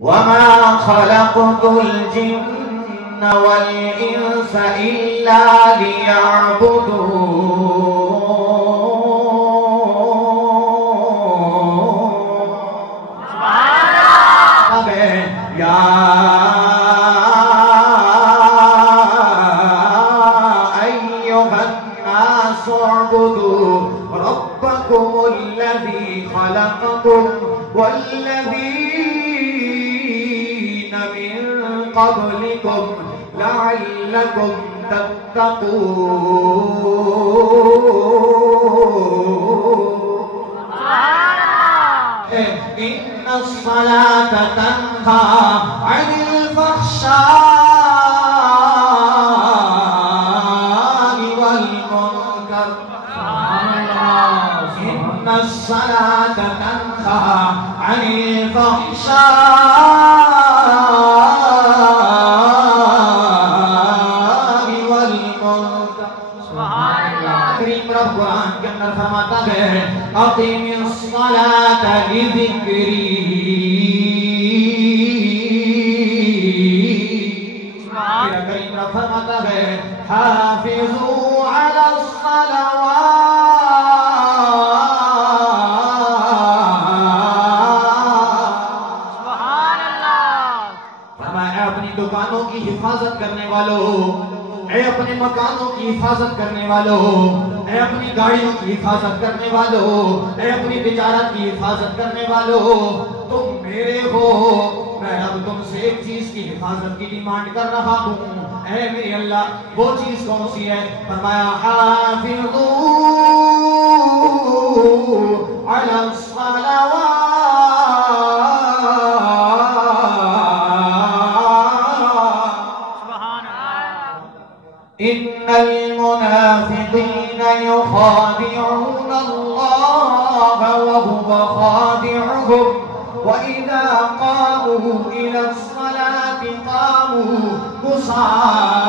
وما خلقت الجن والإنس إلا ليعبدون يا أيها الناس اعبدوا ربكم الذي خلقكم والذين من قبلكم لعلكم تتقون إن الصلاة تنهى عن الفحشاء والمنكر إن الصلاة تنهى عن الفحشاء والمنكر کریم رب قرآن کے اندر فرماتا ہے اقیم الصلاة لذکری میرا کریم رب فرماتا ہے حافظوا علی الصلوات فرمایا اپنی دکانوں کی حفاظت کرنے والوں، اے اپنے مکانوں کی حفاظت کرنے والوں، اے اپنی گاڑیوں کی حفاظت کرنے والوں، اے اپنی تجارت کی حفاظت کرنے والوں، تم میرے ہو، میں اب تم سے ایک چیز کی حفاظت کی ڈیمانڈ کر رہا ہوں، اے میرے اللہ وہ چیز کون سی ہے؟ فرمایا حافظوا علی الصلوات إن المنافقين يخادعون الله وهو خادعهم وإذا قاموا إلى الصلاة قاموا كسالى